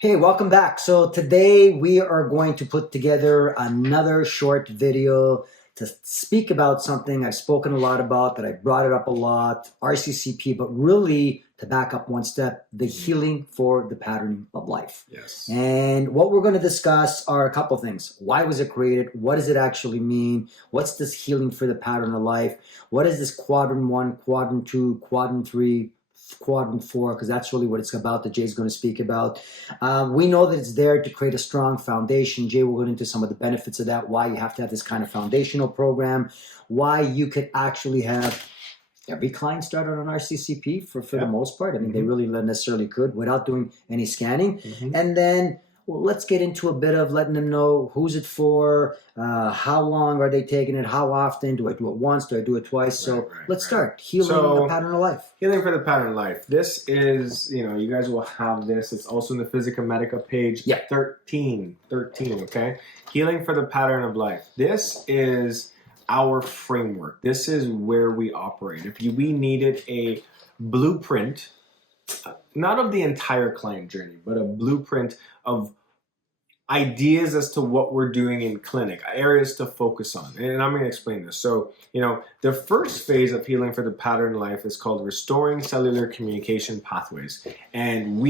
Hey, welcome back. So today we are going to put together another short video to speak about something I've spoken a lot about, that I brought it up a lot, RCCP, but really to back up one step, the healing for the patterning of life. Yes. And what we're going to discuss are a couple things. Why was it created? What does it actually mean? What's this healing for the pattern of life? What is this quadrant 1, quadrant 2, quadrant 3, quadrant 4, because that's really what it's about, that Jay's going to speak about. We know that it's there to create a strong foundation. Jay will go into some of the benefits of that, why you have to have this kind of foundational program, why you could actually have every client started on RCCP for the most part. I mean, they really necessarily could without doing any scanning. And then let's get into a bit of letting them know who's it for, how long are they taking it, how often, do I do it once, do I do it twice? So let's start. Healing the pattern of life. Healing for the pattern of life. This is, you guys will have this. It's also in the Physica Medica page 13, okay? Healing for the pattern of life. This is our framework. This is where we operate. If we needed a blueprint, not of the entire client journey, but a blueprint of ideas as to what we're doing in clinic, areas to focus on. And I'm going to explain this. So, the first phase of healing for the pattern life is called restoring cellular communication pathways. And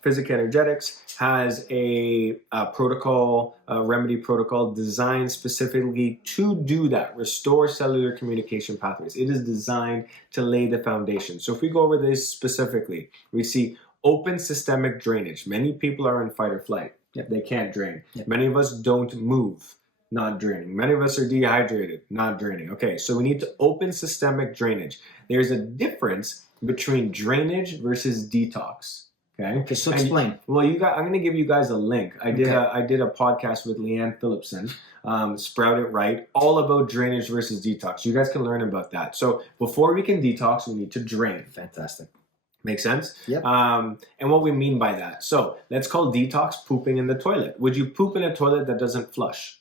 Physica Energetics has a protocol, a remedy protocol designed specifically to do that, restore cellular communication pathways. It is designed to lay the foundation. So if we go over this specifically, we see open systemic drainage. Many people are in fight or flight. They can't drain. Many of us don't move, not draining. Many of us are dehydrated, not draining. Okay, so we need to open systemic drainage. There's a difference between drainage versus detox. Okay, so explain. Well, I'm going to give you guys a link. I did a podcast with Leanne Phillipson, Sprout It Right, all about drainage versus detox. You guys can learn about that. So before we can detox, we need to drain. Fantastic. Make sense? Yep. And what we mean by that. So let's call detox pooping in the toilet. Would you poop in a toilet that doesn't flush?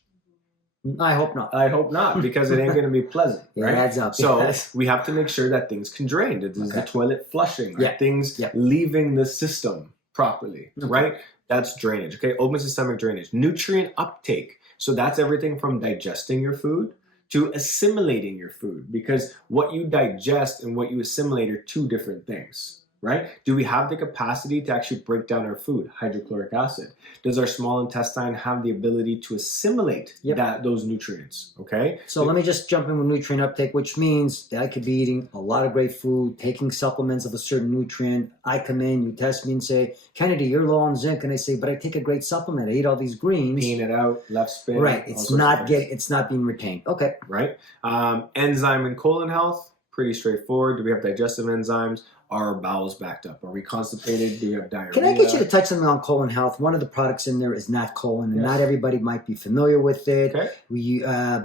I hope not. I hope not, because it ain't going to be pleasant. Right? It adds up. So we have to make sure that things can drain. That the toilet flushing, right? Things leaving the system properly, right? That's drainage. Okay, open systemic drainage. Nutrient uptake. So that's everything from digesting your food to assimilating your food, because what you digest and what you assimilate are two different things. Right? Do we have the capacity to actually break down our food? Hydrochloric acid. Does our small intestine have the ability to assimilate those nutrients? Okay. So let me just jump in with nutrient uptake, which means that I could be eating a lot of great food, taking supplements of a certain nutrient. I come in, you test me and say, Kennedy, you're low on zinc. And I say, but I take a great supplement. I eat all these greens. Peeing it out, left spin. Right. It's not being retained. Okay. Right. Enzyme and colon health, pretty straightforward. Do we have digestive enzymes? Are our bowels backed up? Are we constipated? Do we have diarrhea? Can I get you to touch something on colon health? One of the products in there is Nat Colon, and not everybody might be familiar with it. Okay.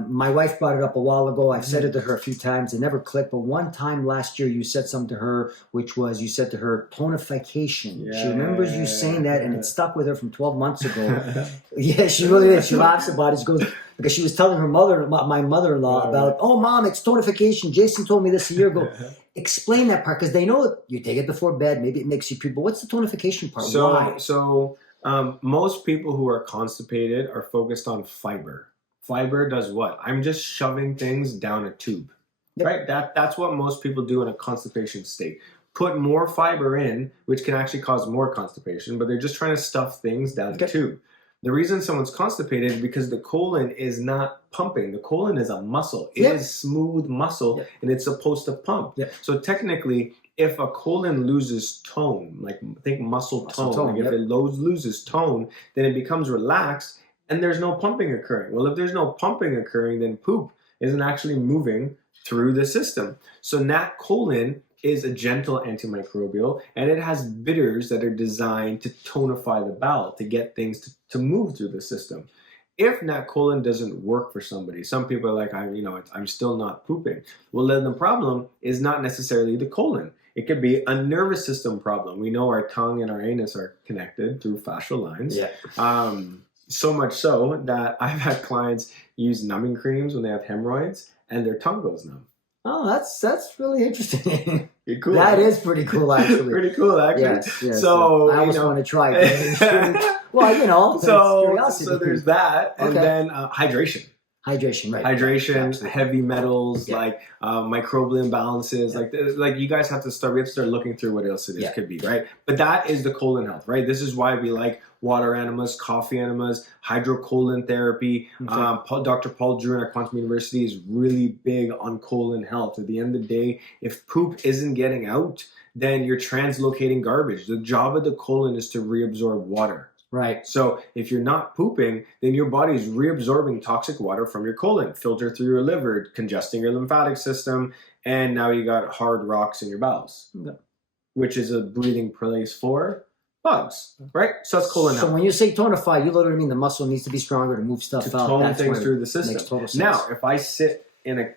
My wife brought it up a while ago. I've said it to her a few times. It never clicked, but one time last year you said something to her, which was, you said to her, tonification. She remembers you saying that, and it stuck with her from 12 months ago. She really did. She laughs about it. She goes, because she was telling my mother-in-law about, oh, Mom, it's tonification. Jason told me this a year ago. Explain that part, because they know you take it before bed, maybe it makes you puke, but what's the tonification part? Why? So most people who are constipated are focused on fiber. Fiber does what? I'm just shoving things down a tube, right? That's what most people do in a constipation state. Put more fiber in, which can actually cause more constipation, but they're just trying to stuff things down a tube. The reason someone's constipated is because the colon is not pumping. The colon is a muscle. It is smooth muscle, and it's supposed to pump. So technically, if a colon loses tone, like think muscle tone, like if it loses tone, then it becomes relaxed, and there's no pumping occurring. Well, if there's no pumping occurring, then poop isn't actually moving through the system. So Nat Colon is a gentle antimicrobial, and it has bitters that are designed to tonify the bowel, to get things to move through the system. If Nat Colon doesn't work for somebody, some people are like, I'm still not pooping. Well, then the problem is not necessarily the colon. It could be a nervous system problem. We know our tongue and our anus are connected through fascial lines. So much so that I've had clients use numbing creams when they have hemorrhoids, and their tongue goes numb. Oh, that's really interesting. You're cool. That is pretty cool, actually. Pretty cool, actually. Yes. So I almost want to try it. Well, you know, so there's that, and then hydration. Hydration, right? Hydration, Absolutely. heavy metals, Yeah. like microbial imbalances, like you guys have to start. We have to start looking through what else it is Yeah. could be, right? But that is the colon health, right? This is why we like water enemas, coffee enemas, hydrocolon therapy. Okay. Dr. Paul Drew at Quantum University is really big on colon health. At the end of the day, if poop isn't getting out, then you're translocating garbage. The job of the colon is to reabsorb water. Right. So if you're not pooping, then your body's reabsorbing toxic water from your colon, filter through your liver, congesting your lymphatic system, and now you got hard rocks in your bowels, which is a breathing place for bugs, right? So that's colon health. So when you say tonify, you literally mean the muscle needs to be stronger to move stuff To out. tone That's things why through the it system. makes total sense. Now, if I sit in a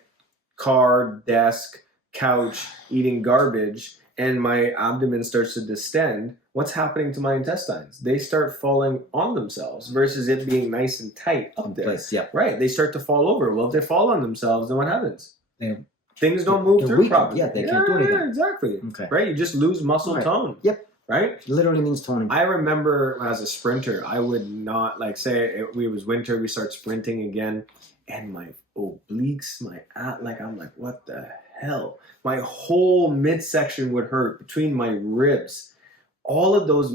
car, desk, couch, eating garbage, and my abdomen starts to distend, what's happening to my intestines? They start falling on themselves versus it being nice and tight up there. Yeah. Right? They start to fall over. Well, if they fall on themselves, then what happens? They're Things don't move through weakened. properly. Yeah, they can't do anything. Yeah, exactly. Okay. Right? You just lose muscle tone. Yep. Right? It literally means toning. I remember as a sprinter, I would not, like, say it was winter, we start sprinting again, and my obliques, I'm like, what the hell? My whole midsection would hurt between my ribs. All of those,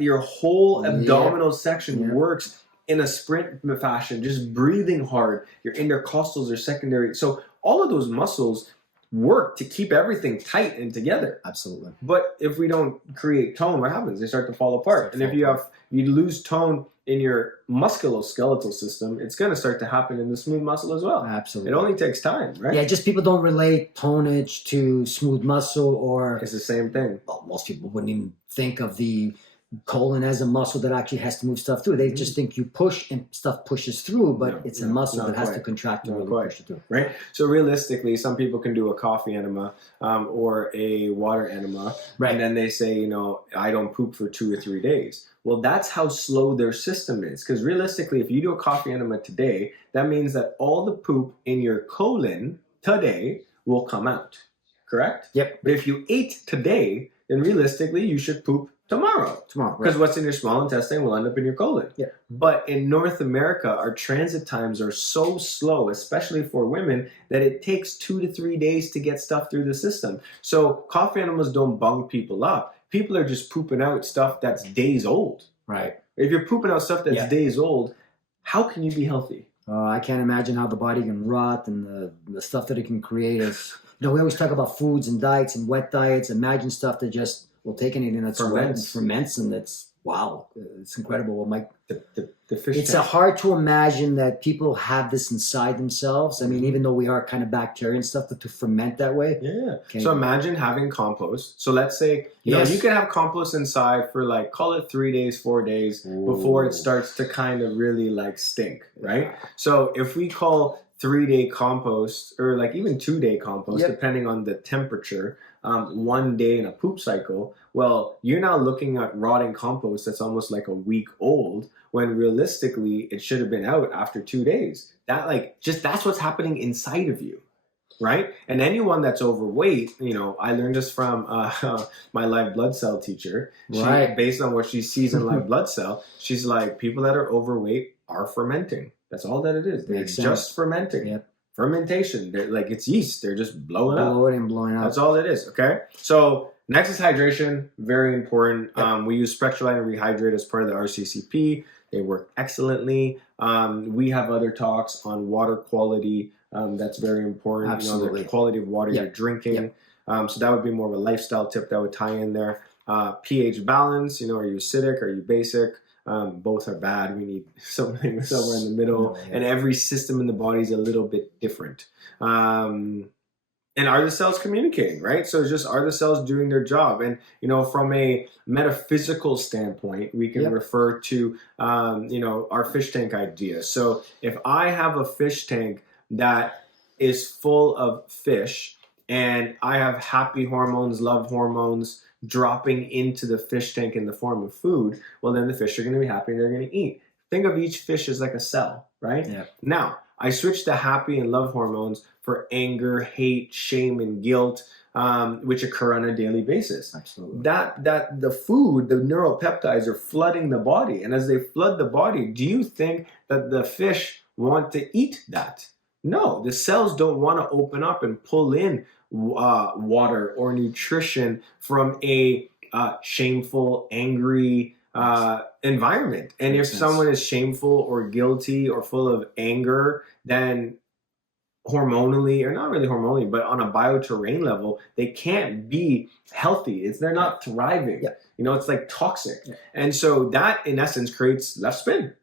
your whole abdominal section works in a sprint fashion, just breathing hard. Your intercostals are secondary. So all of those muscles work to keep everything tight and together. Absolutely. But if we don't create tone, what happens? They start to fall apart. And if you lose tone in your musculoskeletal system, it's going to start to happen in the smooth muscle as well. Absolutely. It only takes time, right? Yeah, just people don't relate tonnage to smooth muscle, or It's the same thing. well, most people wouldn't even think of the colon as a muscle that actually has to move stuff through. They just think you push and stuff pushes through, but it's a muscle that has to contract to really push it through. Right? So realistically, some people can do a coffee enema or a water enema, and then they say, I don't poop for 2 or 3 days. Well, that's how slow their system is. Because realistically, if you do a coffee enema today, that means that all the poop in your colon today will come out. Correct? Yep. But if you ate today, then realistically, you should poop tomorrow. Because what's in your small intestine will end up in your colon. Yeah. But in North America, our transit times are so slow, especially for women, that it takes 2 to 3 days to get stuff through the system. So coffee enemas don't bung people up. People are just pooping out stuff that's days old. Right. If you're pooping out stuff that's days old, how can you be healthy? I can't imagine how the body can rot and the stuff that it can create. Is, we always talk about foods and diets and wet diets. Imagine stuff that just will take anything that's wet and ferments, and it's wow, it's incredible. Well, Mike, the fish. It's hard to imagine that people have this inside themselves. I mean, even though we are kind of bacteria and stuff, but to ferment that way. Yeah. So imagine having compost. So let's say you can have compost inside for call it 3 days, 4 days before it starts to kind of really stink, right? So if we call 3-day compost or even 2-day compost, depending on the temperature, 1 day in a poop cycle, well, you're now looking at rotting compost that's almost like a week old, when realistically it should have been out after 2 days. That's what's happening inside of you, right? And anyone that's overweight, I learned this from my live blood cell teacher. Based on what she sees in live blood cell, she's like, people that are overweight are fermenting. That's all that it is. They're just fermenting. Fermentation. They're it's yeast. They're just blowing up. Blowing up. That's all it is. Okay. So next is hydration. Very important. We use Spectraline and Rehydrate as part of the RCCP. They work excellently. We have other talks on water quality. That's very important. Absolutely. The quality of water you're drinking. So that would be more of a lifestyle tip that would tie in there. pH balance. Are you acidic? Are you basic? Both are bad. We need something somewhere in the middle. And every system in the body is a little bit different. And are the cells communicating, right? So it's just, are the cells doing their job? And, from a metaphysical standpoint, we can refer to, our fish tank idea. So if I have a fish tank that is full of fish and I have happy hormones, love hormones, dropping into the fish tank in the form of food, well, then the fish are going to be happy and they're going to eat. Think of each fish as like a cell, right? Yeah. Now, I switch the happy and love hormones for anger, hate, shame, and guilt, which occur on a daily basis. Absolutely. That the food, the neuropeptides are flooding the body. And as they flood the body, do you think that the fish want to eat that? No, the cells don't want to open up and pull in water or nutrition from a shameful, angry environment. And if someone is shameful or guilty or full of anger, then hormonally, or not really hormonally, but on a bioterrain level, they can't be healthy. They're not thriving. Yeah. You know, it's like toxic. Yeah. And so that, in essence, creates left spin.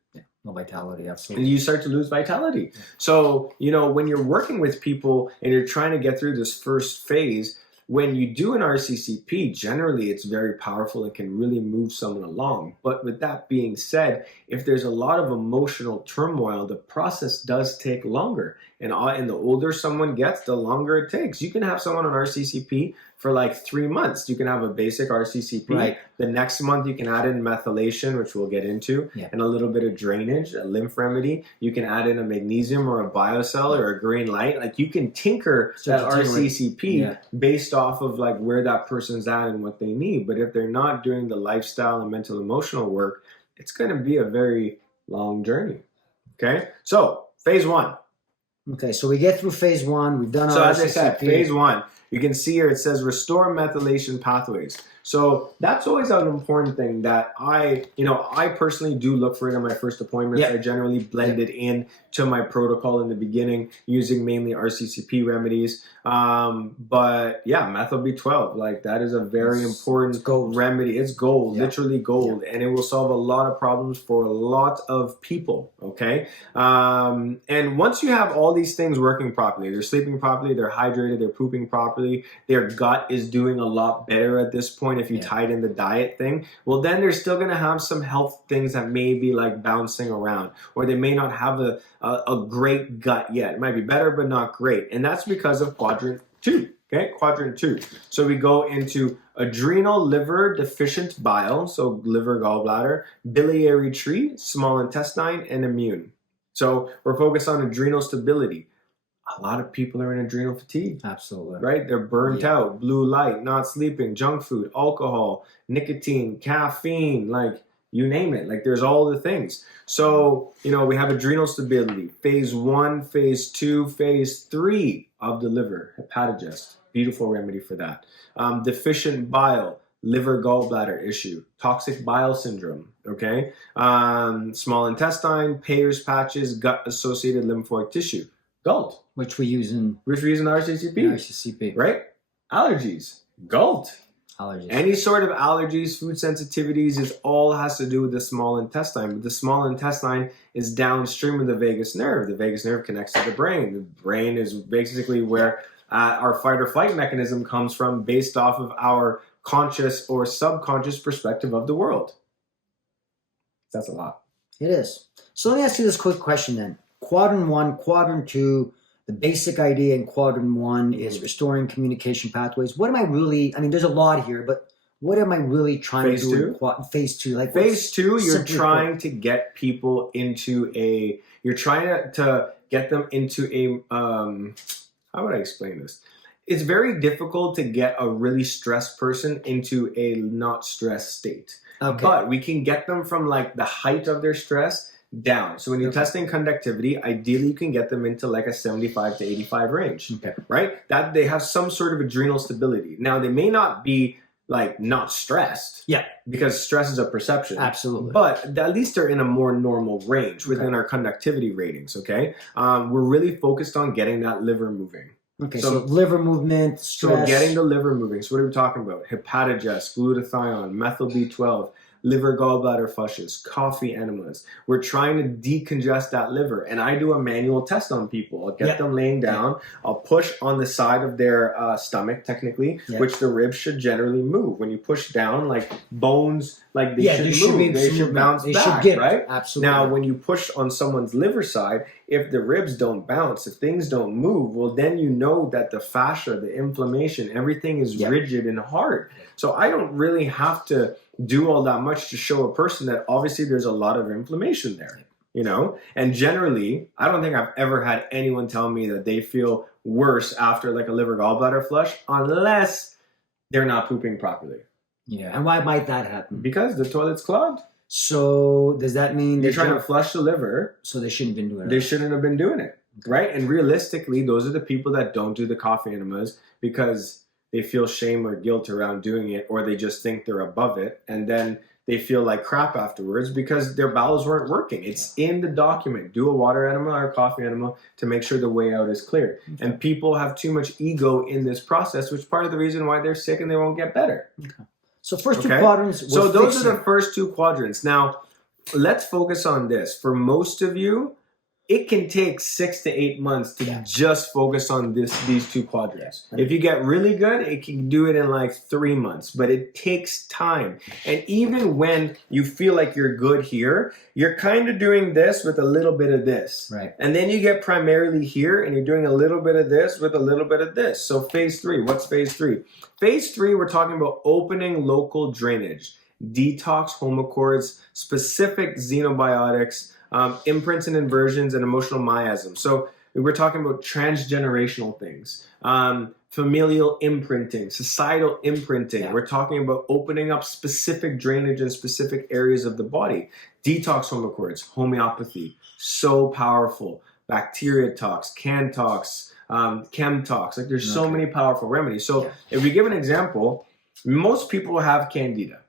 No vitality, absolutely. And you start to lose vitality. Yeah. So, you know, when you're working with people and you're trying to get through this first phase, when you do an RCCP, generally it's very powerful and can really move someone along. But with that being said, if there's a lot of emotional turmoil, the process does take longer. And the older someone gets, the longer it takes. You can have someone on RCCP for like 3 months. You can have a basic RCCP. Right. The next month you can add in methylation, which we'll get into, and a little bit of drainage, a lymph remedy. You can add in a magnesium or a biocell or a green light. Like you can tinker that RCCP based off of like where that person's at and what they need. But if they're not doing the lifestyle and mental emotional work, it's going to be a very long journey. Okay, so phase 1. Okay, so we get through phase 1. We've done our RCCP. As I said, phase 1. You can see here it says restore methylation pathways. So that's always an important thing that I personally do look for it in my first appointments. I generally blend it in to my protocol in the beginning using mainly RCCP remedies. But yeah, methyl B12, like that is a very important remedy. It's gold, literally gold, and it will solve a lot of problems for a lot of people. Okay. And once you have all these things working properly, they're sleeping properly, they're hydrated, they're pooping properly, their gut is doing a lot better at this point. If you tied in the diet thing, well, then they're still going to have some health things that may be like bouncing around, or they may not have a great gut yet. It might be better, but not great. And that's because of quadrant 2. Okay, quadrant 2. So we go into adrenal, liver, deficient bile, so liver, gallbladder, biliary tree, small intestine, and immune. So we're focused on adrenal stability. A lot of people are in adrenal fatigue. Absolutely. Right? They're burnt out, blue light, not sleeping, junk food, alcohol, nicotine, caffeine, like you name it. Like there's all the things. So, you know, we have adrenal stability, phase 1, phase 2, phase 3 of the liver, hepatogest. Beautiful remedy for that. Deficient bile, liver gallbladder issue, toxic bile syndrome, okay? Small intestine, Peyer's patches, gut-associated lymphoid tissue. GALT. Which we use in RCCP. RCCP. Right? Allergies. GALT. Allergies. Any sort of allergies, food sensitivities, is all has to do with the small intestine. But the small intestine is downstream of the vagus nerve. The vagus nerve connects to the brain. The brain is basically where our fight or flight mechanism comes from based off of our conscious or subconscious perspective of the world. That's a lot. It is. So let me ask you this quick question then. Quadrant 1, quadrant 2, the basic idea in quadrant 1 is restoring communication pathways. What am I really, I mean, there's a lot here, but what am I really trying to do in phase 2? Like phase 2, you're trying to get people into you're trying to get them into how would I explain this? It's very difficult to get a really stressed person into a not stressed state. Okay. But we can get them from like the height of their stress down. So when you're testing conductivity, ideally you can get them into like a 75 to 85 range, right? That they have some sort of adrenal stability. Now they may not be like not stressed, because stress is a perception. Absolutely. But at least they're in a more normal range within our conductivity ratings. Okay, we're really focused on getting that liver moving. Okay, so liver movement, stress. So getting the liver moving. So what are we talking about? Hepatogest, glutathione, methyl B12, liver gallbladder flushes, coffee enemas. We're trying to decongest that liver. And I do a manual test on people. I'll get them laying down. I'll push on the side of their stomach, technically, which the ribs should generally move. When you push down, like bones, like they should move. They should bounce back, right? Absolutely. Now, when you push on someone's liver side, if the ribs don't bounce, if things don't move, well, then you know that the fascia, the inflammation, everything is rigid and hard. So I don't really have to do all that much to show a person that obviously there's a lot of inflammation there. you know? And generally, I don't think I've ever had anyone tell me that they feel worse after like a liver gallbladder flush unless they're not pooping properly. Yeah. And why might that happen? Because the toilet's clogged. So does that mean You're trying to flush the liver? So they shouldn't have been doing it. They shouldn't have been doing it, right? And realistically, those are the people that don't do the coffee enemas because they feel shame or guilt around doing it, or they just think they're above it, and then they feel like crap afterwards because their bowels weren't working. It's in the document. Do a water enema or a coffee enema to make sure the way out is clear. Okay. And people have too much ego in this process, which is part of the reason why they're sick and they won't get better. Okay. So first two quadrants. So those are the first two quadrants. Now, let's focus on this. For most of you, it can take 6 to 8 months to just focus on these two quadrants. If you get really good, it can do it in like 3 months, but it takes time. And even when you feel like you're good here, you're kind of doing this with a little bit of this. Right. And then you get primarily here and you're doing a little bit of this with a little bit of this. So phase 3, what's phase 3? Phase 3, we're talking about opening local drainage, detox homochords, specific xenobiotics, imprints and inversions, and emotional miasm. So we're talking about transgenerational things, familial imprinting, societal imprinting. Yeah. We're talking about opening up specific drainage in specific areas of the body. Detox homochords, homeopathy, so powerful. Bacteria tox, can tox, chem tox. Like there's so many powerful remedies. So if we give an example, most people have candida.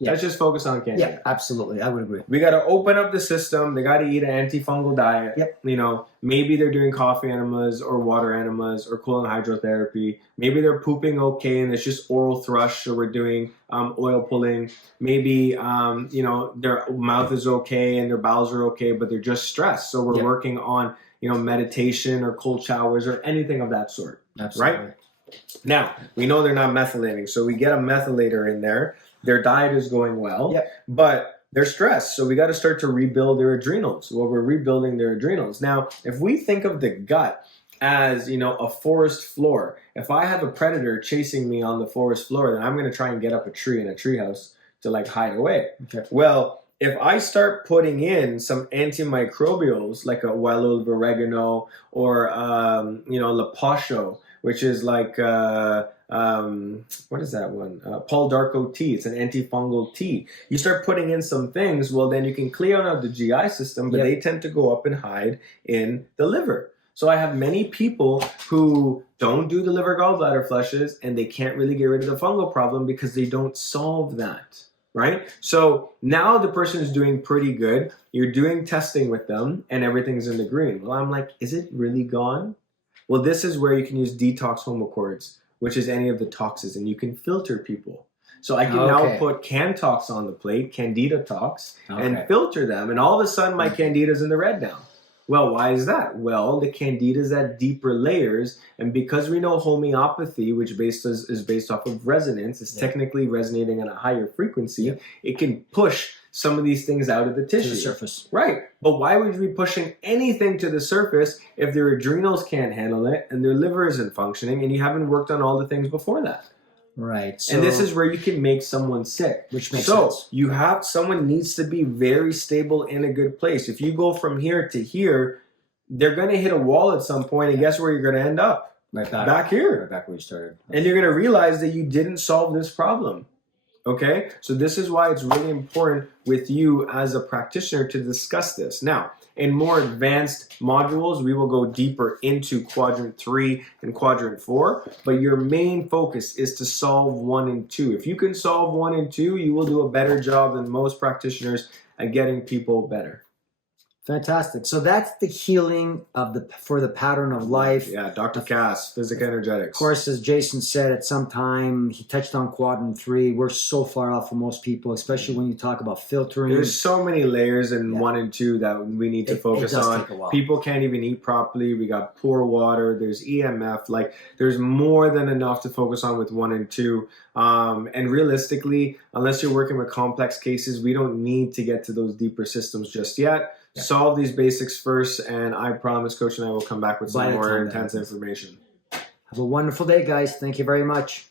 Let's just focus on candida. Yeah, absolutely. I would agree. We got to open up the system. They got to eat an antifungal diet. Yep. You know, maybe they're doing coffee enemas or water enemas or colon hydrotherapy. Maybe they're pooping okay and it's just oral thrush, so we're doing oil pulling. Maybe, you know, their mouth is okay and their bowels are okay, but they're just stressed. So we're working on, you know, meditation or cold showers or anything of that sort. Absolutely. Right? Now, we know they're not methylating, so we get a methylator in there. Their diet is going well, but they're stressed. So we got to start to rebuild their adrenals. Well, we're rebuilding their adrenals. Now, if we think of the gut as, you know, a forest floor, if I have a predator chasing me on the forest floor, then I'm going to try and get up a tree in a treehouse to like hide away. Okay. Well, if I start putting in some antimicrobials like a wild olive oregano or, you know, Lepocho, which is like, what is that one? Paul Darko tea. It's an antifungal tea. You start putting in some things, well, then you can clear out the GI system, but they tend to go up and hide in the liver. So I have many people who don't do the liver gallbladder flushes and they can't really get rid of the fungal problem because they don't solve that, right? So now the person is doing pretty good. You're doing testing with them and everything's in the green. Well, I'm like, is it really gone? Well, this is where you can use detox homochords, which is any of the toxins, and you can filter people. So I can now put CanTox on the plate, Candida tox, and filter them, and all of a sudden my Candida's in the red now. Well, why is that? Well, the Candida's at deeper layers, and because we know homeopathy, which is based off of resonance, is technically resonating on a higher frequency, it can push some of these things out of the tissue. To the surface. Right. But why would you be pushing anything to the surface if their adrenals can't handle it and their liver isn't functioning and you haven't worked on all the things before that? Right. So, and this is where you can make someone sick. Which makes sense. So someone needs to be very stable in a good place. If you go from here to here, they're going to hit a wall at some point, and guess where you're going to end up? Right back here. Right back where you started. And you're going to realize that you didn't solve this problem. Okay, so this is why it's really important with you as a practitioner to discuss this. Now, in more advanced modules, we will go deeper into quadrant 3 and quadrant 4, but your main focus is to solve 1 and 2. If you can solve 1 and 2, you will do a better job than most practitioners at getting people better. Fantastic. So that's the healing of for the pattern of life. Yeah, Dr. Cass, Physic Energetics. Of course, as Jason said, at some time he touched on quadrant 3. We're so far off from most people, especially when you talk about filtering. There's so many layers in 1 and 2 that we need to focus on. People can't even eat properly. We got poor water. There's EMF. Like there's more than enough to focus on with 1 and 2. And realistically, unless you're working with complex cases, we don't need to get to those deeper systems just yet. Solve these basics first, and I promise Coach and I will come back with some more intense information. Have a wonderful day, guys. Thank you very much.